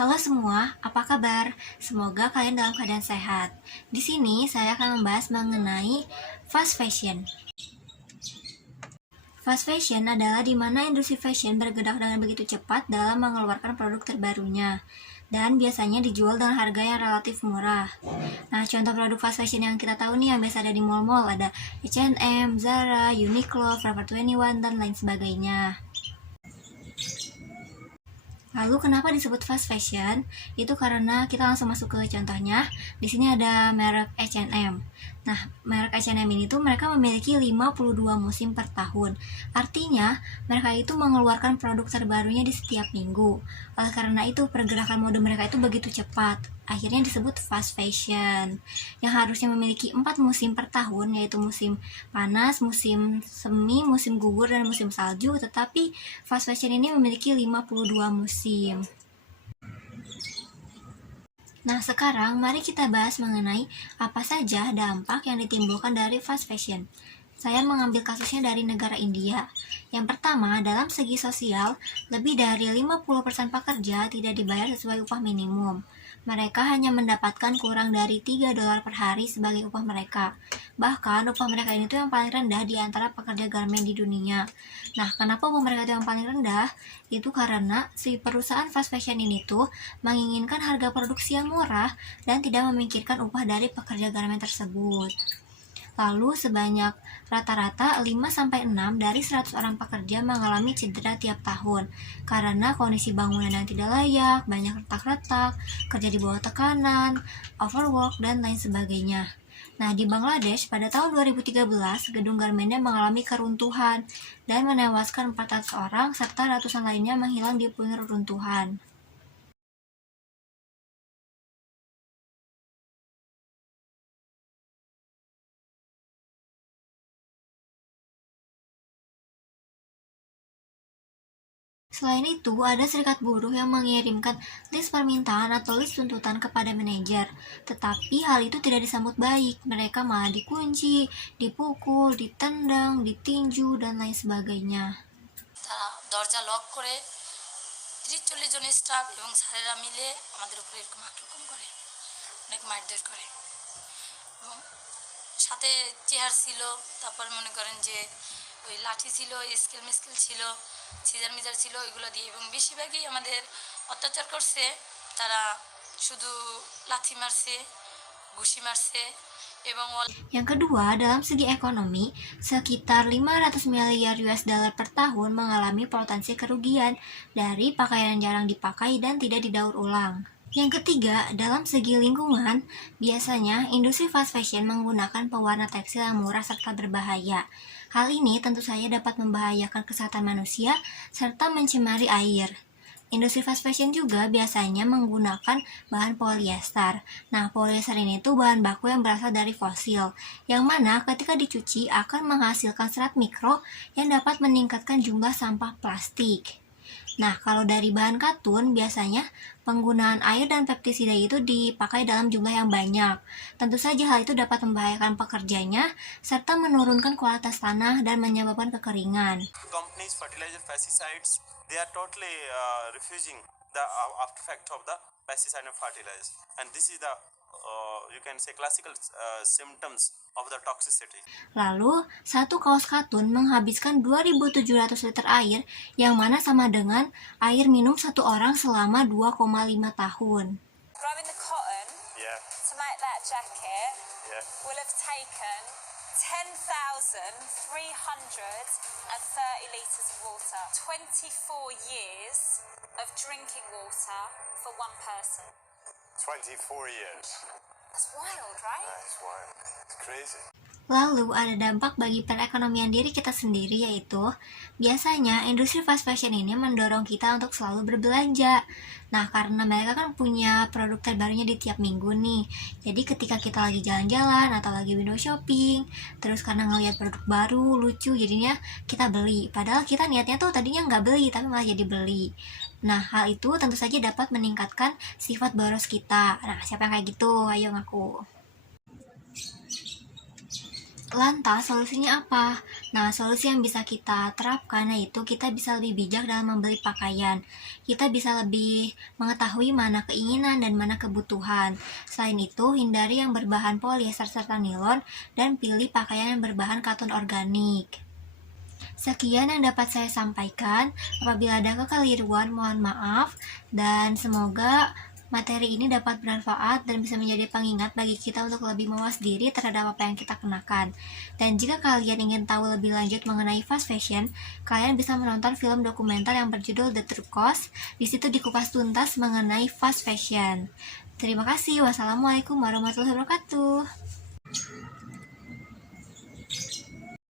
Halo semua, apa kabar? Semoga kalian dalam keadaan sehat. Di sini saya akan membahas mengenai fast fashion. Fast fashion adalah di mana industri fashion bergerak dengan begitu cepat dalam mengeluarkan produk terbarunya dan biasanya dijual dengan harga yang relatif murah. Nah, contoh produk fast fashion yang kita tahu nih yang biasa ada di mall-mall ada H&M, Zara, Uniqlo, Forever 21 dan lain sebagainya. Lalu kenapa disebut fast fashion? Itu karena kita langsung masuk ke contohnya. Di sini ada merek H&M. Nah, merek H&M ini tuh mereka memiliki 52 musim per tahun. Artinya, mereka itu mengeluarkan produk terbarunya di setiap minggu. Oleh karena itu, pergerakan mode mereka itu begitu cepat. Akhirnya disebut fast fashion. Yang harusnya memiliki 4 musim per tahun, yaitu musim panas, musim semi, musim gugur, dan musim salju. Tetapi fast fashion ini memiliki 52 musim. Nah, sekarang mari kita bahas mengenai apa saja dampak yang ditimbulkan dari fast fashion. Saya mengambil kasusnya dari negara India. Yang pertama, dalam segi sosial, lebih dari 50% pekerja tidak dibayar sesuai upah minimum. Mereka hanya mendapatkan kurang dari $3 per hari sebagai upah mereka. Bahkan, upah mereka ini tuh yang paling rendah di antara pekerja garmen di dunia. Nah, kenapa upah mereka itu yang paling rendah? Itu karena si perusahaan fast fashion ini tuh menginginkan harga produksi yang murah dan tidak memikirkan upah dari pekerja garmen tersebut. Lalu sebanyak rata-rata 5-6 dari 100 orang pekerja mengalami cedera tiap tahun karena kondisi bangunan yang tidak layak, banyak retak-retak, kerja di bawah tekanan, overwork, dan lain sebagainya. Nah, di Bangladesh pada tahun 2013, gedung garmennya mengalami keruntuhan dan menewaskan 400 orang serta ratusan lainnya menghilang di puing reruntuhan. Selain itu, ada serikat buruh yang mengirimkan list permintaan atau list tuntutan kepada manajer. Tetapi hal itu tidak disambut baik. Mereka malah dikunci, dipukul, ditendang, ditinju, dan lain sebagainya. তারা দরজা লক করে 30-40 জন স্টাফ এবং স্যারেরা মিলে আমাদের উপরে এরকম আক্রমণ করে, অনেক মারধর করে এবং সাথে চেয়ার ছিল, তারপর মনে করেন যে ওই লাঠি ছিল, স্কেল মিস্কেল ছিল, সিজার মিজার ছিল, ওইগুলো দিয়ে এবং বেশিরভাগই আমাদের অত্যাচার করছে। তারা শুধু লাথি মারছে, ঘুষি মারছে এবং Yang kedua, dalam segi ekonomi, sekitar 500 miliar US dollar per tahun mengalami potensi kerugian dari pakaian yang jarang dipakai dan tidak didaur ulang. Yang ketiga, dalam segi lingkungan, biasanya industri fast fashion menggunakan pewarna tekstil yang murah serta berbahaya. Hal ini tentu saja dapat membahayakan kesehatan manusia serta mencemari air. Industri fast fashion juga biasanya menggunakan bahan polyester. Nah, polyester ini tuh bahan baku yang berasal dari fosil, yang mana ketika dicuci akan menghasilkan serat mikro yang dapat meningkatkan jumlah sampah plastik. Nah, kalau dari bahan katun, biasanya penggunaan air dan pestisida itu dipakai dalam jumlah yang banyak. Tentu saja hal itu dapat membahayakan pekerjanya, serta menurunkan kualitas tanah dan menyebabkan kekeringan. Companies, fertilizer, pesticides, they are totally refusing the after effect of the pesticide and fertilizer. And this is the, you can say, classical symptoms of the toxicity. Lalu, satu kaos katun menghabiskan 2.700 liter air, yang mana sama dengan air minum satu orang selama 2,5 tahun. Growing the cotton Yeah, to make that jacket yeah. will have taken 10,330 litres of water, 24 years of drinking water for one person. 24 years. That's wild, right? That's wild. It's crazy. Lalu ada dampak bagi perekonomian diri kita sendiri, yaitu biasanya industri fast fashion ini mendorong kita untuk selalu berbelanja. Nah, karena mereka kan punya produk terbarunya di tiap minggu nih. Jadi ketika kita lagi jalan-jalan atau lagi window shopping, terus karena ngelihat produk baru, lucu, jadinya kita beli. Padahal kita niatnya tuh tadinya nggak beli, tapi malah jadi beli. Nah, hal itu tentu saja dapat meningkatkan sifat boros kita. Nah, siapa yang kayak gitu? Ayo ngaku. Lantas solusinya apa? Nah, solusi yang bisa kita terapkan yaitu kita bisa lebih bijak dalam membeli pakaian. Kita bisa lebih mengetahui mana keinginan dan mana kebutuhan. Selain itu, hindari yang berbahan polyester serta nilon dan pilih pakaian yang berbahan katun organik. Sekian yang dapat saya sampaikan. Apabila ada kekeliruan, mohon maaf, dan semoga materi ini dapat bermanfaat dan bisa menjadi pengingat bagi kita untuk lebih mawas diri terhadap apa yang kita kenakan. Dan jika kalian ingin tahu lebih lanjut mengenai fast fashion, kalian bisa menonton film dokumenter yang berjudul The True Cost. Di situ dikupas tuntas mengenai fast fashion. Terima kasih. Wassalamualaikum warahmatullahi wabarakatuh.